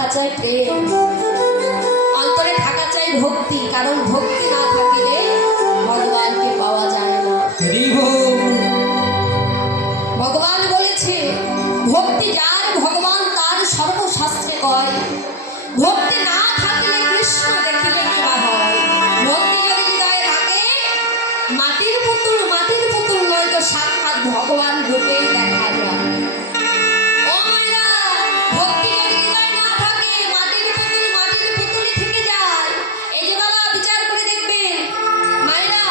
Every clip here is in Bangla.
থাকা চাই প্রেম, অন্তরে থাকা চাই ভক্তি, কারণ ভক্তি না থাকিলে ভগবানকে পাওয়া যায় না। ভগবান বলেছে ভক্তি যার ভগবান তার সর্বশাস্ত্রে কয়, ভক্তি না থাকিলে কৃষ্ণ দেখিলে কি বা হয়। ভক্তি যদি হৃদয়ে থাকে মাটির পুতুল নয় তো সাক্ষাৎ ভগবান রূপেই দেখা যায়। ও মায়েরা, ভক্তি যদি হৃদয়ে না থাকে মাটির পুতুলই থেকে যায়। এই যে বাবা বিচার করে দেখবেন মায়েরা,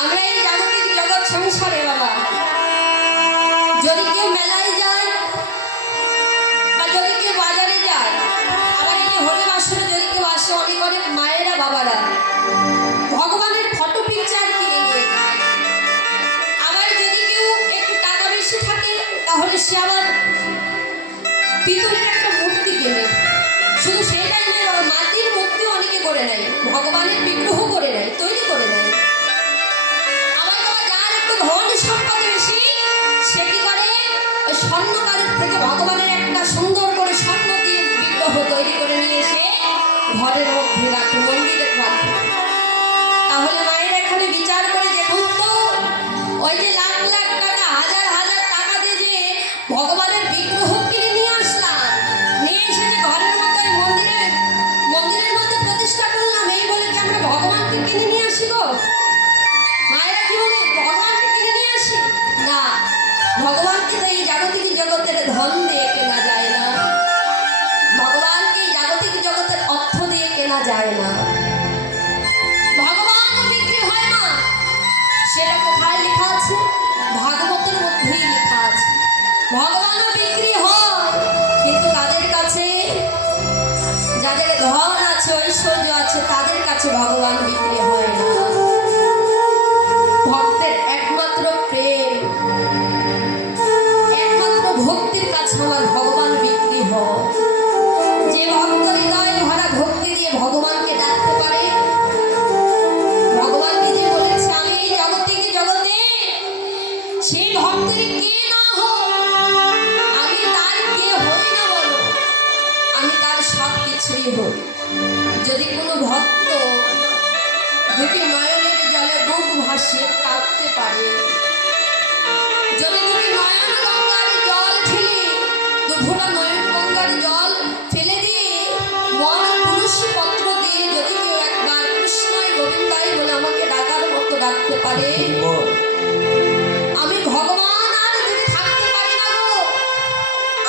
আমরা এই জাগতিক জগৎ সংসারে বাবা যদি কেউ মেলায় যায় বা যদি কেউ বাজারে যায়, আবার এই যে হরিবাসরে যদি কেউ আসে, অনেক অনেক মায়েরা বাবারা ভগবানের ফটো পিকচার কিনে নিয়ে যায়। আবার যদি কেউ একটু টাকা বেশি থাকে তাহলে সে আবার পিতলের একটা মূর্তি কেনে। শুধু সেটাই নয়, আবার মাটির মূর্তি অনেকে করে নেয়, ভগবানের বিগ্রহ করে নেয়, তৈরি করে নেয়। আবার বাবা যার একটু ধন সম্পদ বেশি সে কি করে, ওই স্বর্ণকারের থেকে ভগবানের একটা সুন্দর করে স্বর্ণ দিয়ে বিগ্রহ তৈরি করে নিয়ে এসে ঘরের মধ্যে রাখে, মন্দিরে রাখে। তাহলে মায়ের এখানে বিচার করে দেখুন তো, ওই যে লাখ লাখ টাকা হাজার হাজার টাকা দিয়ে যে ভগবানের বিগ্রহ কিনে নিয়ে আসলাম, নিয়ে এসে যে ঘরের মধ্যে মন্দিরের মধ্যে প্রতিষ্ঠা করলাম, এই বলে কি আমরা ভগবানকে কিনে নিয়ে আসি গো? মায়েরা কি বলে ভগবানকে কিনে নিয়ে আসি? না, ভগবানকে তো এই জাগতিক জগতের ধন দিয়ে কেনা যায় না, ভগবানকে এই জাগতিক জগতের অর্থ দিয়ে কেনা যায় না, ভগবান বিক্রি হয় না। সেটা কোথায় লেখা আছে? ভাগবতের মধ্যেই লেখা আছে। ভগবানও বিক্রি হয়, কিন্তু তাদের কাছে যাদের ধন আছে, ঐশ্বর্য আছে, তাদের কাছে ভগবান বিক্রি হয় না। ভক্তের একমাত্র প্রেম, একমাত্র ভক্তির কাছে আমার ভগবান বিক্রি হয়। যে ভক্ত হৃদয় ভরা ভক্তি দিয়ে ভগবানকে ডাকতে পারে, ভগবান নিজে বলেছে আমি এই জাগতিক জগতে সেই ভক্তের কে না হোক, আমি তার কে হই না বলো, আমি তার সব কিছুই হই। যদি কোনো ভক্ত দুটি নয়নের জলে বুক ভাসিয়ে কাঁদতে পারে, যদি দুটি নয়ন গঙ্গার জল ফেলে, দুফোঁটা নয়ন গঙ্গার জল ফেলে দিয়ে মন তুলসী পত্র দিয়ে যদি কেউ একবার কৃষ্ণাই গোবিন্দাই বলে আমাকে ডাকার মতো ডাকতে পারে, আমি ভগবান আর যদি থাকতে পারি না গো,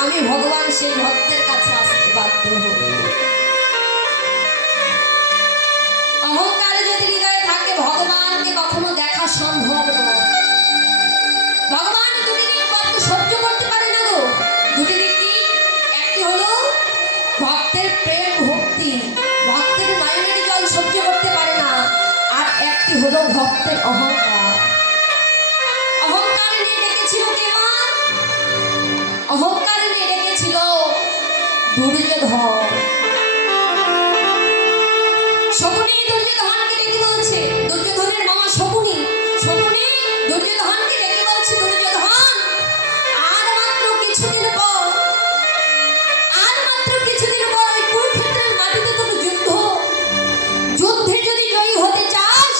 আমি ভগবান সেই ভক্তের কাছে আসতে বাধ্য হব। অহংকারে যদি হৃদয়ে থাকে ভগবানকে কখনো দেখা সম্ভব নয়। ভগবান দুটি দিক কত সহ্য করতে পারে না গো। দুটি দিক কি? একটি হলো ভক্তের প্রেম ভক্তি, ভক্তের নয়নের জল সহ্য করতে পারে না, আর একটি হলো ভক্তের অহংকার। অহংকার নিয়ে ডেকেছিল কে মা? অহংকার নিয়ে ডেকেছিল দুর্যোধন। শকুনি দুর্যোধনকে ডেকে বলছে, দুর্যোধনের মামা শকুনি দুর্যোধনকে ডেকে বলছে, দুর্যোধন আর মাত্র কিছুদিন পর ওই কুরুক্ষেত্রের মাটিতে তোর যুদ্ধে যদি জয়ী হতে চাস,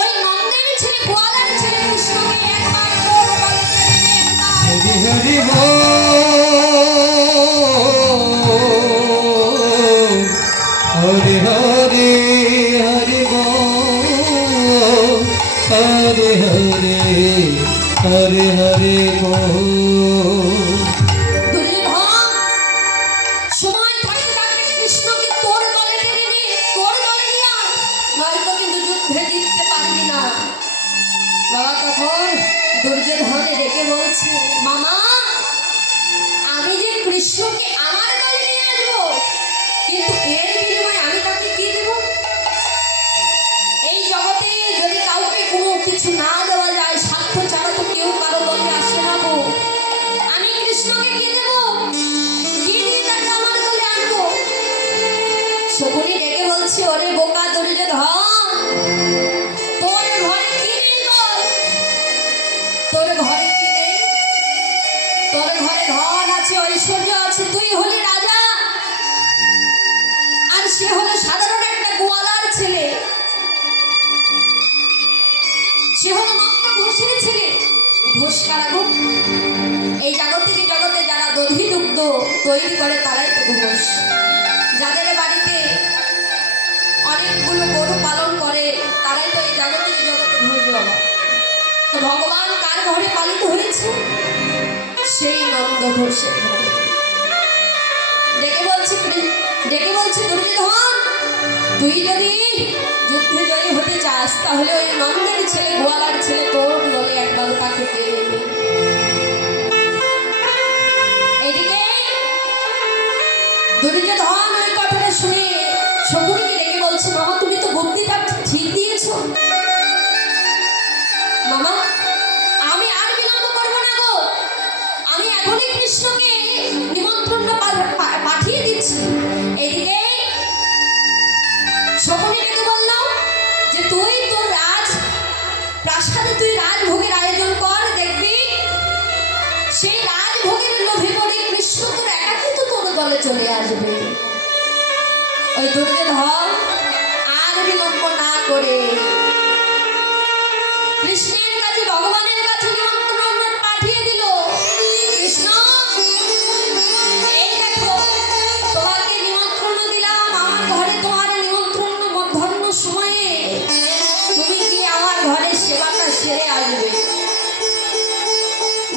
ওই নন্দের ছেলে গোয়ালার ছেলে কৃষ্ণকে একবার তোর বলে হরি বল হরি হরি হরি বল হরি হরি হরি হরি বল। সময় থাকতে থাকতে কৃষ্ণকে তোর দলে টেনে নিয়ে তোর দলে নিয়ে নয়তো কিন্তু যুদ্ধে জিততে পারবি না। বাবা তখন দুর্যোধনে ডেকে বলছে, মামা আমি যে কৃষ্ণকে আমার দলে নিয়ে আসবো, কিন্তু এর বিনিময়ে আমি তাকে কি দেব? এই জগতে যদি কাউকে কোনো কিছু না দেওয়া যায়, স্বার্থ ছাড়া তো কেউ কারো দলে আসে না গো। আমি কৃষ্ণকে কি দেব? কি দিয়ে তাকে আমার দলে আনবো? শকুনি ডেকে বলছে, ওরে বোকা দুর্যোধন, তোর ঘরে কি নেই বল? তোর ঘরে কি নেই? তোর ঘরে ধন আছে, ঐশ্বর্য আছে, তুই তৈরি করে তারাই তো ঘোষ। যাদের বাড়িতে অনেকগুলো গরু পালন করে তারাই তো এই জাগতিক জগতে ঘোষ বাবা। তো ভগবান কার ঘরে পালিত হয়েছে? সেই নন্দ ঘোষের ঘরে। ডেকে বলছে দুর্যোধন, তুই যদি যুদ্ধে জয়ী হতে চাস তাহলে ওই নন্দের ছেলে গোয়ালার ছেলে তোর দলে একবার তাকে পেয়ে নে। এদিকে দুর্যোধন ওই কথাটা শুনে শকুনিকে ডেকে বলছে, মামা তুমি তো বুদ্ধিটা ঠিক দিয়েছ মামা, আমি আর বিলম্ব করবো না গো, আমি এখনই কৃষ্ণকে নিমন্ত্রণ পাঠিয়ে দিচ্ছি। এদিকে শকুনি ডেকে বলল যে তুই তোর রাজ প্রাসাদে তুই রাজভোগের আয়োজন কর, দেখবি সেই রাজভোগের লোভে পড়ে কৃষ্ণ তোর একাকিত্ব তোর দলে চলে আসবে। ওই দুর্যোধন আর বিলম্ব না করে কৃষ্ণের কাছে ভগবানের কাছে নিমন্ত্রণ পাঠিয়ে দিল। কৃষ্ণ এই দেখো তোমাকে নিমন্ত্রণ দিলাম আমার ঘরে, তোমার নিমন্ত্রণ মধ্যাহ্ন সময়ে তুমি গিয়ে আমার ঘরে সেবাটা সেরে আসবে।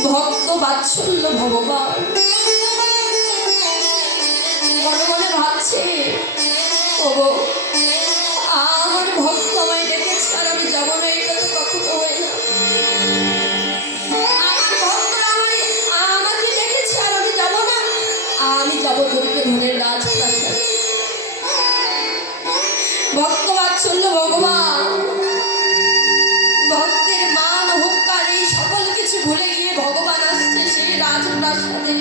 ভক্ত বাৎসল্য ভগবান মনে মনে ভাবছে, ওগো আমার ভক্ত আমায় ডেকেছে আর আমি যাবো না, এটা তো কখনো হয় না। আমার ভক্তরা আমাকে ডেকেছে আর আমি যাবো না, আমি যাবো দুর্যোধনের রাজপ্রাসাদে। ভক্ত বাৎসল্য ভগবান ভক্তের মান অহংকার এই সকল কিছু ভুলে গিয়ে ভগবান আসছে সেই রাজপ্রাসাদে।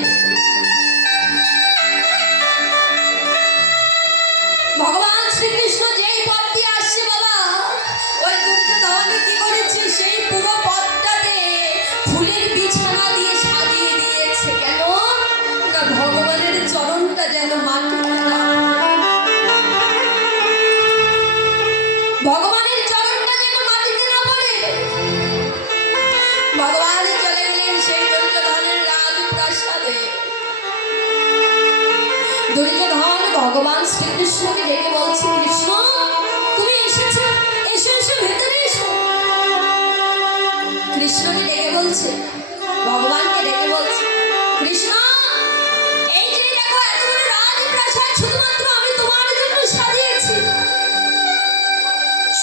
ভগবান শ্রীকৃষ্ণ যেই পথ দিয়ে আসছে বাবা, ওই দুর্যোধন কি করেছে সেই পুরো পথটাতে ফুলের বিছানা দিয়ে সাজিয়ে দিয়েছে। কেন না ভগবানের চরণটা যেন মাটিতে না, ভগবানের চরণটা যেন মাটিতে না পড়ে। ভগবান চলে গেলেন সেই দুর্যোধনের রাজপ্রাসাদে। দুর্যোধন ভগবান শ্রীকৃষ্ণকে ডেকে বলছে, কৃষ্ণ তুমি এসেছো, এসো এসো ভেতরে এসো। কৃষ্ণকে ডেকে বলছে, ভগবানকে ডেকে বলছে, কৃষ্ণ এই যে দেখো এত বড় রাজপ্রাসাদ শুধুমাত্র আমি তোমার জন্য সাজিয়েছি।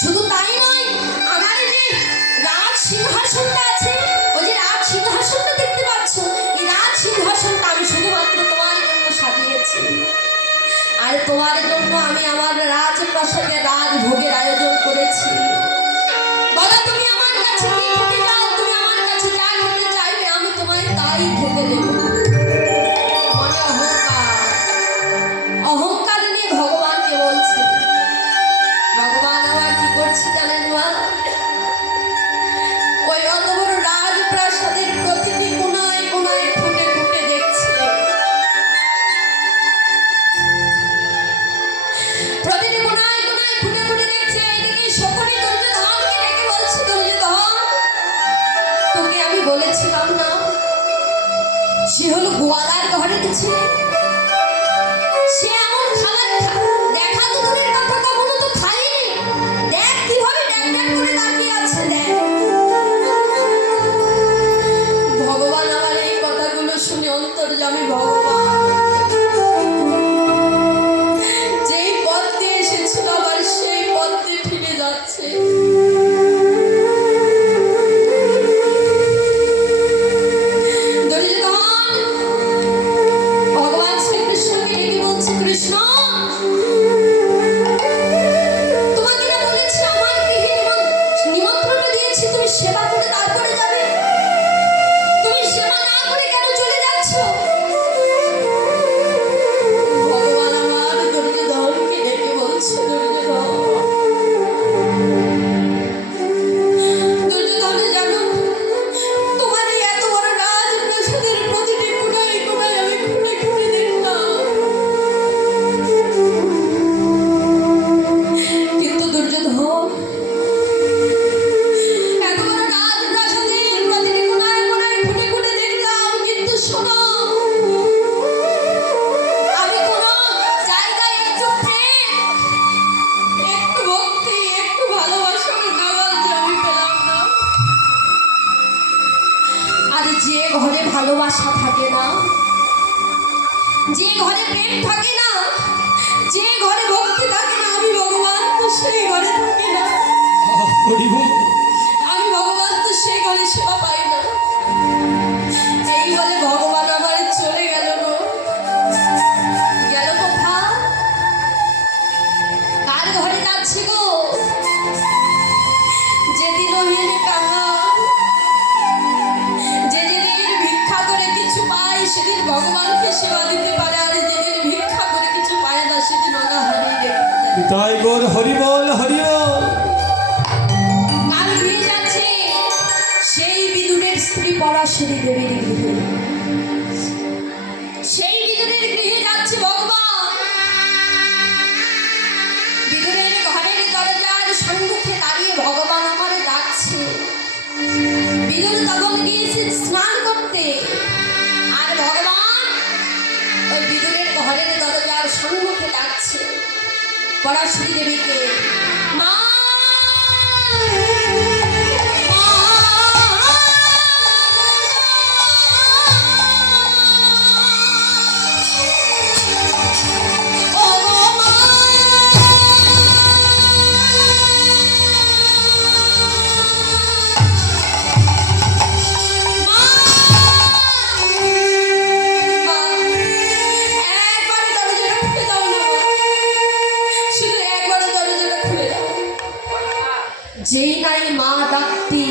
শুধু তাই নয়, আমার যে রাজ সিংহাসনটা আছে, ওই যে রাজ সিংহাসনটা দেখতে পাচ্ছ, এই রাজ সিংহাসনটা আমি শুধুমাত্র তোমার জন্য সাজিয়েছি। আর তোমার জন্য আমি আমার রাজপ্রাসাদে রাজভোগের আয়োজন করেছি। বলো তুমি আমার কাছে কি খেতে চাও, তুমি আমার কাছে যা খেতে চাইবে আমি তোমায় তাই খেতে দেব। মনে অহংকার নিয়ে ভগবানকে বলছে। ভগবান আবার কি করছে জানেন মা? ওই অত বড় রাজপ্রাসাদের প্রতিটি কোনায় কোনায় ফুটে ফুটে দেখছে। প্রতিটি কোনায় কোনায় ফুটে ফুটে দেখছে। এইদিকে শকুনি দুর্যোধনকে ডেকে বলছে, দুর্যোধন তোকে আমি বলেছিলাম না সে হলো গোয়ালার ঘরের ছেলে, সে এমন খাবার দেখা তো দূরের কথা কখনো তো খাইনি। দেখ কিভাবে ড্যাক ড্যাক করে তাকিয়ে আছে, দেখ। ভগবান আমার এই কথাগুলো শুনে অন্তর্যামী ভগবান যেই পথ দিয়ে এসেছিল আবার সেই পথ দিয়ে ফিরে যাচ্ছে। দুর্যোধন ভগবান তাই গোর হরিবল হরিবল। কাল গৃহে যাচ্ছে সেই বিদুরের স্ত্রী পরাশরী দেবীর গৃহে। সেই বিদুরের গৃহে যাচ্ছে ভগবান। বিদুরের ঘরের দরজার সম্মুখে দাঁড়িয়ে ভগবান আমারে ডাকছে। বিদুর তখন গিয়েছে স্নান করতে, আর ভগবান ওই বিদুরের ঘরের দরজার সম্মুখে ডাকছে পরাশরী দেবীকে, মা যেই নাই মা ডাকতি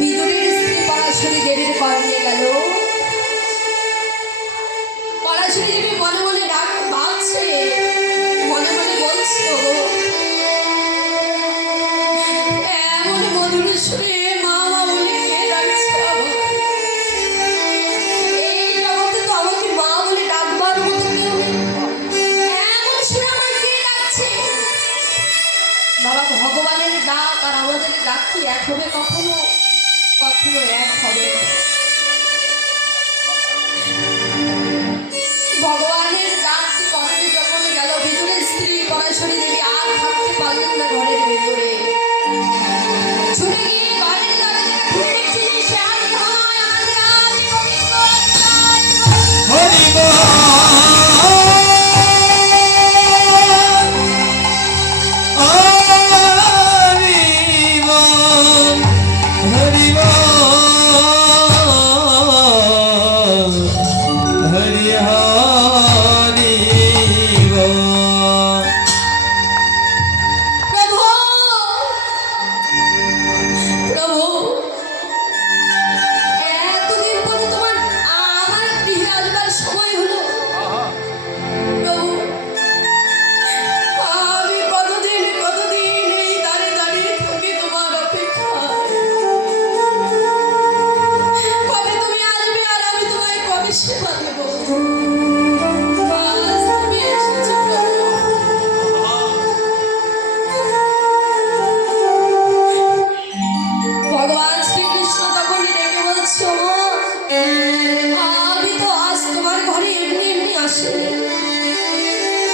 বিদুরের স্ত্রী পরাশরী দেবীর কর্ণে গেল। পরাশরী দেবী মনে মনে ডাক ভাবছে, মনে মনে বলছে, এমন মধুর সুরে মা মা বলে কে ডাকছে আমাকে? এই জগতে তো আমাকে মা বলে ডাকবার মতো কেউ নেই। এমন সুরে আমাকে কে ডাকছে? বাবা, ভগবানের ডাক আর আমাদের ডাক কি এক হবে? কখনো কখনো এক হবে না। ভগবানের ডাকটি কর্ণে যখন গেল, বিদুরের স্ত্রী পরাশরী দেবী আর থাকতে পারলেন না ঘরের ভেতরে। ছুটে গিয়ে ঘরের দরজা খুলে দেখছে যে সে আর নয়, আমাদের আদি গোবিন্দ হরিবল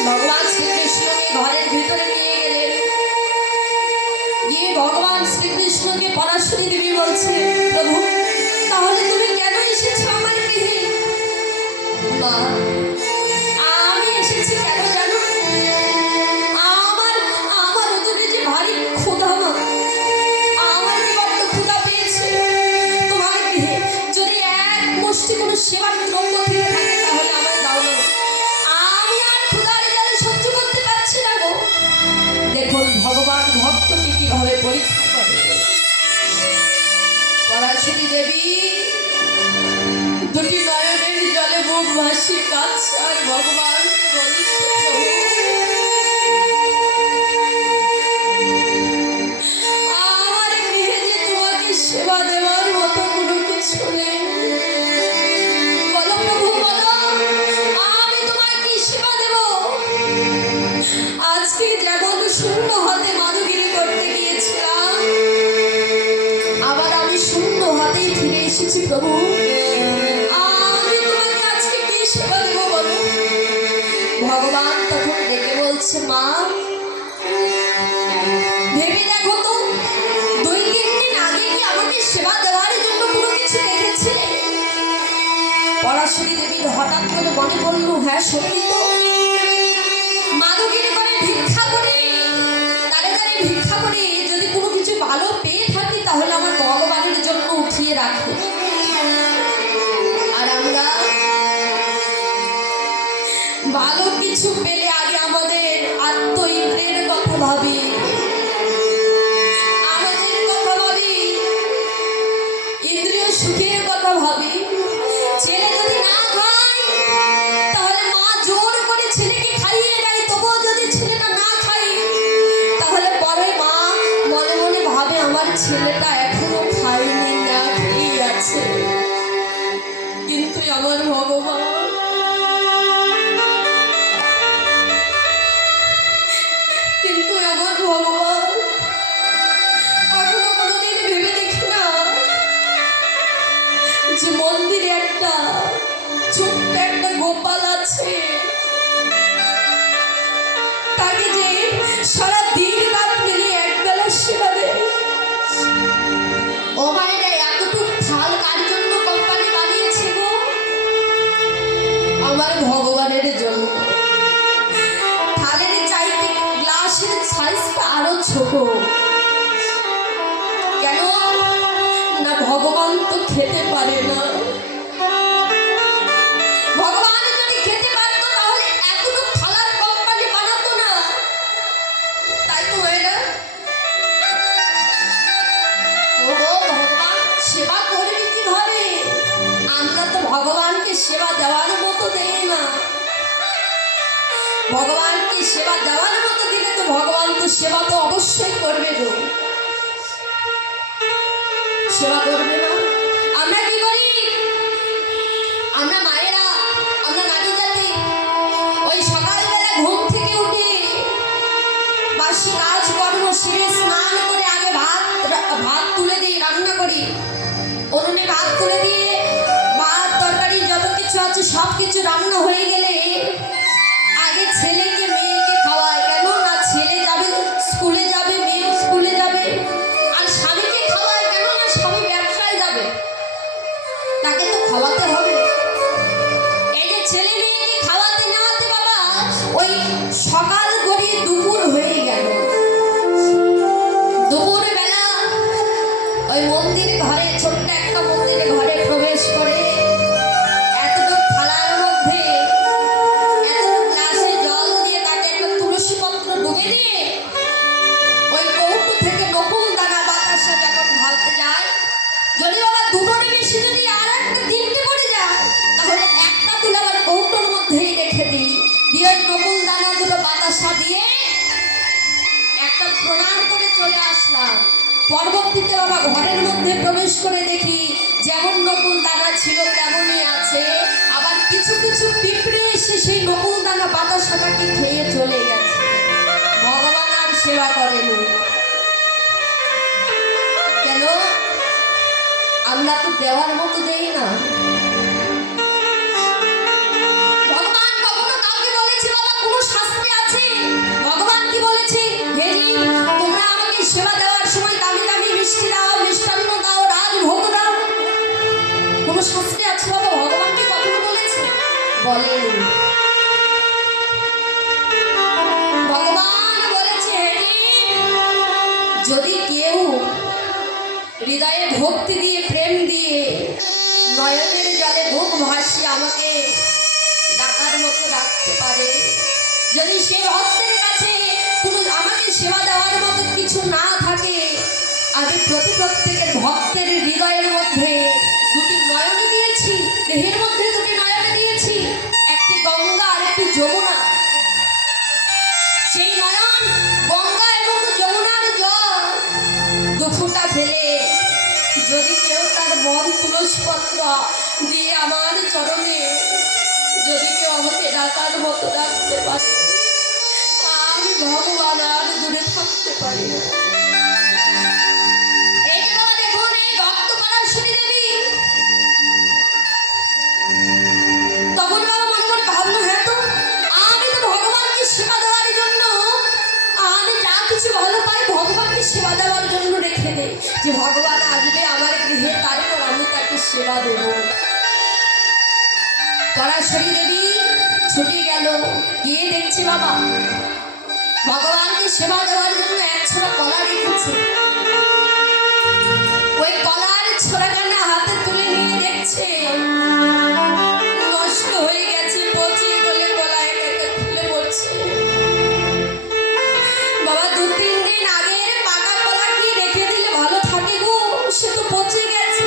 ভগবান শ্রীকৃষ্ণকে ঘরের ভিতরে নিয়ে গেলেন। গিয়ে ভগবান শ্রীকৃষ্ণকে পরাশরী দেবী বলছে, প্রভু তাহলে তুমি কেন এসেছো আমার গৃহে? মা, আমি এসেছি কেন জানো? আমার আমার উদরে যে ভারী ক্ষুধা, মা আমার যে বড্ড ক্ষুধা পেয়েছে। তোমার গৃহে যদি এক মুষ্টি কোনো সেবার দ্রব্য থেকে থাকে তাহলে আমার দাও না। দেখুন ভগবান ভক্তকে কিভাবে পরীক্ষা করে। পরাশরী দেবী দুটি নয়নের জলে মুখ ভাসিয়ে কাঁদছে আর ভগবান বলছে, আমার গৃহে যে তোমাকে সেবা দেওয়ার মতো কোনো কিছু নেই। বলো প্রভু, বলো আমি তোমার কি সেবা দেব? আজকে যেমন শূন্য হাতে মাধুগিরি করতে গিয়েছিলাম, আবার আমি শূন্য হাতেই ফিরে এসেছি। প্রভু আমি তোমাকে আজকে কি সেবা দেব বলো? ভগবান তখন ডেকে বলছে, মা ভেবে দেখো তো, 2-3 দিন আগে কি আমাকে সেবা দেওয়ার জন্য কোনো কিছু রেখেছে? পরাশরী দেবীর হঠাৎ করে মনে পড়লো, হ্যাঁ সত্যি তো, মাধুগিরি করে ভিক্ষা করি, তারে তারে ভিক্ষা করি, যদি কোনো কিছু ভালো পেয়ে থাকি তাহলে আমার ভগবানের জন্য উঠিয়ে রাখি। আর আমরা ভালো কিছু পেলে আগে আমাদের আত্ম ইন্দ্রিয়ের কথা ভাবি, আমাদের কথা ভাবি, ইন্দ্রিয় সুখের কথা ভাবি। ছেলে যদি না খায় তাহলে মা জোর করে ছেলেকে খাইয়ে দেয়, তবুও যদি ছেলেটা না খায় সাইজটা আরো ছোট। কেন না ভগবান তো খেতে পারে না। ভগবান যদি খেতে পারতো তাহলে এতটুকু থালার কোম্পানি বানাতো না, তাই তো মেয়েরা। ও ভগবান সেবা করবি কিভাবে? আমরা তো ভগবানকে সেবা দেওয়ার মতো দেই না। ভগবানকে সেবা দেওয়ার মতো দিলে তো ভগবান তো সেবা তো অবশ্যই করবে গো। সেবা করবে না? আমরা কি করি? আমরা মায়েরা, আমরা নারী জাতি ওই সকালবেলা ঘুম থেকে উঠে বাসি কাজকর্ম সেরে স্নান করে আগে ভাত তুলে দিই, রান্না করি। উনুনে ভাত তুলে দিয়ে ভাত তরকারি যত কিছু আছে সব কিছু রান্না হয়ে গেলে আগে ছেলেকে মেয়েকে খাওয়ায়। কেন না ছেলে যাবে স্কুলে যাবে, মেয়ে স্কুলে যাবে। আর স্বামীকে খাওয়ায় কেন না স্বামী ব্যবসায় যাবে, তাকে তো খাওয়াতে হবে। এই যে ছেলে মেয়েকে খাওয়াতে নেওয়াতে বাবা ওই সকাল গড়িয়ে দুপুর হয়ে গেল। দুপুর বেলা ওই মন্দির ঘরে, ছোট্ট একটা মন্দিরে ঘরে প্রবেশ করে এতটুকু থালার মধ্যে এতটুকু গ্লাসে জল দিয়ে তাতে একটা তুলসী পত্র ডুবে দিয়ে ওই কৌটো থেকে নকুল দানা বাতাসা যখন ঢালতে যায়, যদি বাবা দুটোর বেশি যদি আর একটা তিনটে করে যায় তাহলে একটা তুলে আবার কৌটোর মধ্যেই রেখে দিই, দিয়ে ওই নকুল দানা দুটো বাতাসা দিয়ে একটা প্রণাম করে চলে আসলাম। পরবর্তীতে বাবা ঘরের মধ্যে প্রবেশ করে দেখি যেমন নকুল দানা ছিল তেমনই আছে। আবার কিছু কিছু পিঁপড়ে এসে সেই নকুল দানা বাতাসাটাকে খেয়ে চলে গেছে। ভগবান আর সেবা করেনি। কেন? আমরা তো দেওয়ার মতো দেই না। ভগবান কখনো কাউকে বলেছে বাবা কোনো শাস্তি আছে? ভগবান কি বলেছে? হেরি তোমরা আমাকে সেবা দেওয়ার সময় দামি দামি মিষ্টি দাও, মিষ্টান্ন দাও, রাজভোগ দাও। কোনো শাস্তি আছে বাবা? ভগবান কি কখনো বলেছে? বলেনি। ভগবান বলেছে হেরি যদি কেউ হৃদয়ে ভক্তি দিয়ে প্রেম দিয়ে নয়নের জলে বুক ভাসিয়ে আমাকে ডাকার মতো ডাকতে পারে, যদি সে ভক্তের কাছে কোনো আমাকে সেবা দেওয়ার মতো কিছু না থাকে, আমি প্রত্যেকের ভক্তের হৃদয়ের মধ্যে দুটি নয়ন দিয়েছি, দেহের মধ্যে দুটি নয়ন দিয়েছি, একটি গঙ্গা আর একটি যমুনা। সেই নয়ন গঙ্গা এবং যমুনার জল দুফোঁটা ফেলে যদি কেউ তার মন তুলসীপত্র দিয়ে আমার চরণে যদি কেউ আমাকে ডাকার মতো ডাকতে পারে, আমি ভগবান আর দূরে থাকতে পারি না। এই যে বাবা দেখুন এই ভক্ত পরাশরী দেবী তখন বাবা মনে মনে ভাবলো হ্যাঁ তো আমি তো ভগবানকে সেবা দেওয়ার জন্য আমি যা কিছু ভালো পাই ভগবানকে সেবা দেওয়ার জন্য রেখে দেই, যে ভগবান আসবে আমার গৃহে তারপর আমি তাকে সেবা দেব। পরাশরী দেবী ছুটে গেল, গিয়ে দেখছে বাবা ভগবানকে সেবা দেওয়ার জন্য এক ছোড়া কলা রেখেছে। ওই কলার ছোড়াখানা হাতে তুলে নিয়ে দেখছে নষ্ট হয়ে গেছে, পচে গলে কলা এক একটা খুলে পড়ছে। বাবা 2-3 দিন আগের পাকা কলা কি রেখে দিলে ভালো থাকে গো, সে তো পচে গেছে।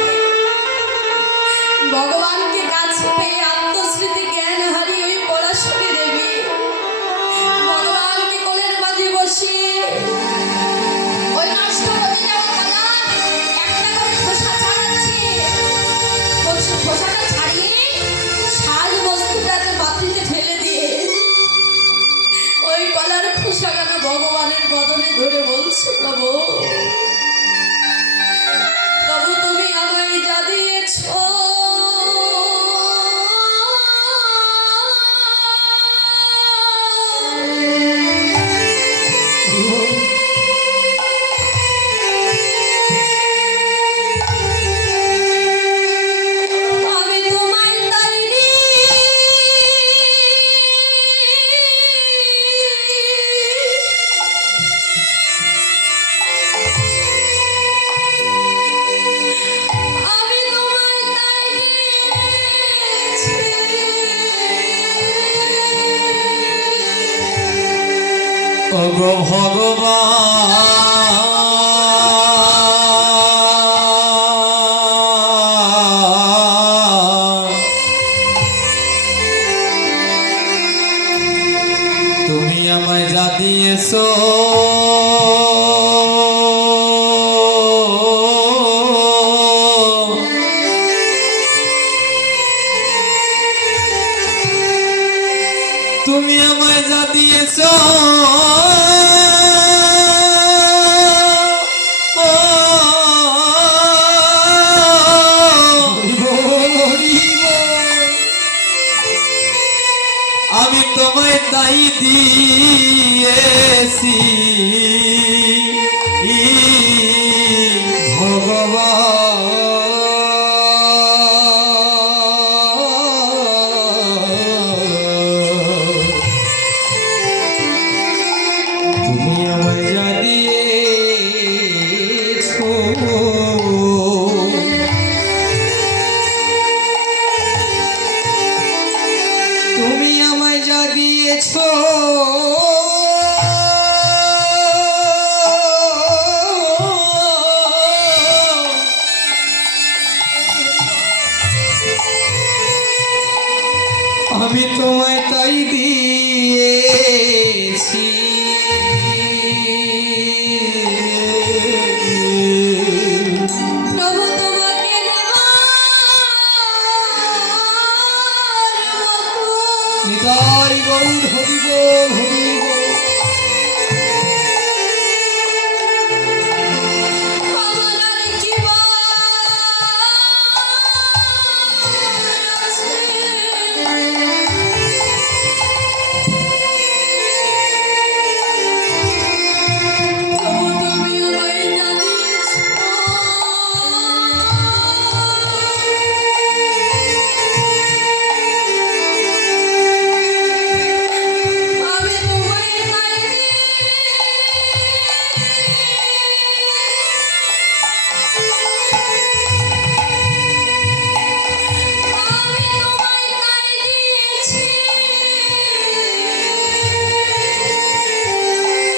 ভগবানকে কাছে পেয়ে আত্মস্মৃতি জ্ঞান হারিয়ে ওই পরাশরী দেবী ভগবানকে কোলের মাঝে বসিয়ে ওই নষ্ট হয়ে যাওয়া কলা একটা করে খোসা ছাড়াচ্ছে। খোসাটা ছাড়িয়ে সাজ বস্তুটাতে বাতিতে ফেলে দিয়ে ওই কলার খোসাখানা ভগবানের বদনে ধরে বলছে প্রভু তবু তুমি আমায় যা দিয়েছ আমি তোমায় তাই ওগো ভগবান তুমি আমায় যা দিয়েছো তুমি আমায় যা দিয়েছো আমি তোমায় তাই দিয়েছি ভগবান তুমি আমায় যা দিয়েছো তুমি আমায় যা দিয়েছো আমি তোমায় তাই দিয়েছি প্রভু তোমাকে নিতাই গৌর হরি বল হরি বল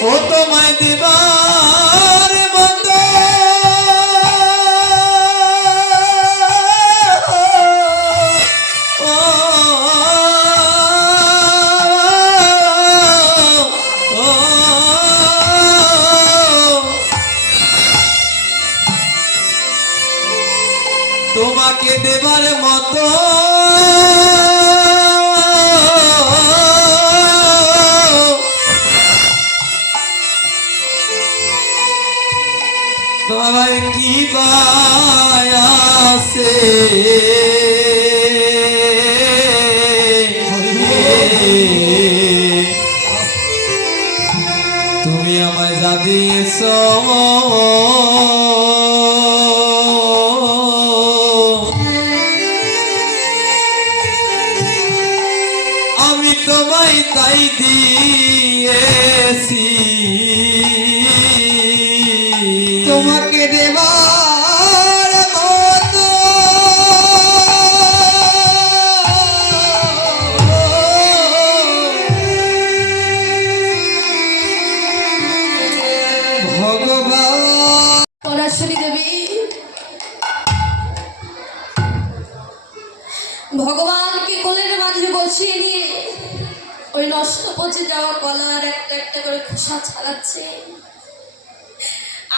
ও তোমায় দেবার মত তোমাকে দেবার মতো তোমার কি আছে তুমি আমায় যা দিয়েছ আমি তোমায় তাই দিয়েছি তোমাকে দেবার মতো ভগবান পরাশরী দেবী ভগবানকে কোলের মাঝে বসিয়ে নিয়ে ওই নষ্ট পচে যাওয়া কলার একটা একটা করে খোসা ছাড়াচ্ছে।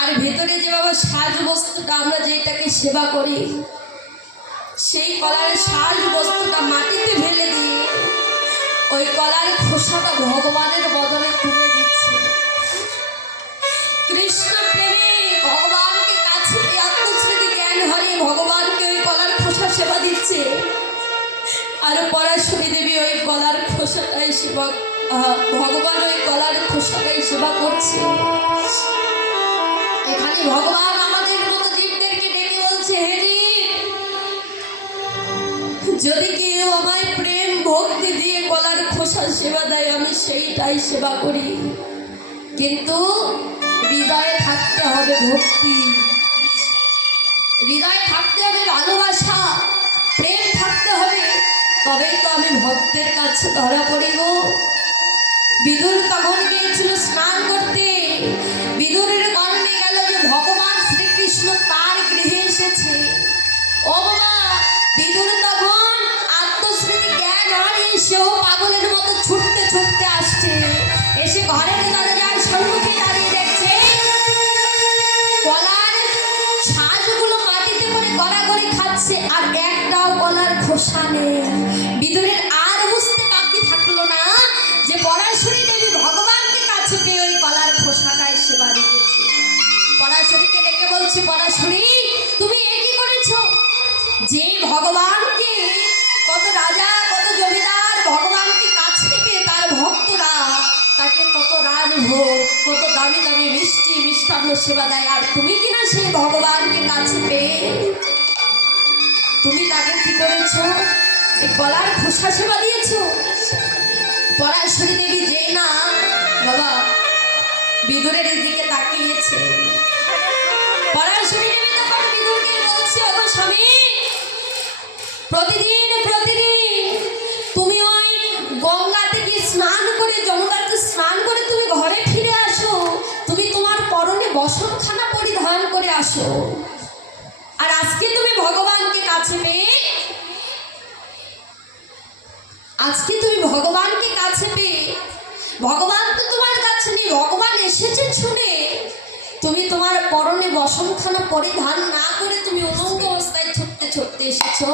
আর ভেতরে যে বাবা সাজ বস্তুটা আমরা যেটাকে সেবা করি সেই কলার সাজ বস্তুটা মাটিতে ফেলে দিয়ে ওই কলার খোসাটা ভগবানের বদলে তুলে দিচ্ছে। কৃষ্ণ প্রেমে ভগবানকে কাছে পেয়ে আত্মস্মৃতি জ্ঞান হারিয়ে ভগবানকে ওই কলার খোসা সেবা দিচ্ছে। আর পরাশরী দেবী ওই কলার খোসাটাই সেবা ভগবান ওই কলার খোসাটাই সেবা করছে। এখানে ভগবান আমাদের মতো জীবদেরকে ডেকে বলছে, হে জীব, যদি কেউ আমায় প্রেম ভক্তি দিয়ে কলার খোসা সেবা দেয় আমি সেইটাই সেবা করি, কিন্তু হৃদয়ে থাকতে হবে ভক্তি, হৃদয়ে থাকতে হবে ভালোবাসা, প্রেম থাকতে হবে, তবেই তো আমি ভক্তের কাছে ধরা পড়িব। বিদুর তখন গিয়েছিল স্নান বলছে পরাশরী তুমি এ কি করেছো? যে ভগবানকে কত রাজা কত জমিদার ভগবানকে কাছে পেয়ে তার ভক্তরা তাকে কত রাজভোগ কত দামি দামি মিষ্টি মিষ্টান্ন সেবা দেয়, আর তুমি কিনা সেই ভগবানকে কাছে পেয়ে তুমি তাকে কি করেছো? এই গলার খোসা সেবা দিয়েছো। পরাশরী দেবী যে না বাবা বিদুরের দিকে তাকিয়েছে, পরাশরী দেবী তখন বিদুরকে বলছে ওগো স্বামী প্রতিদিন তুমি ওই গঙ্গাতে গিয়ে স্নান করে যমুনাতে স্নান করে তুমি ঘরে ফিরে আসো, তুমি তোমার পরনে বসনখানা পরিধান করে আসো, আর আজকে তুমি ভগবানকে কাছে পেয়ে ভগবান তো তোমার কাছে নেই, ভগবান এসেছেন শুনে তুমি তোমার পরনে বসনখানা পরিধান না করে তুমি উলঙ্গ অবস্থায় ছুটতে এসেছো।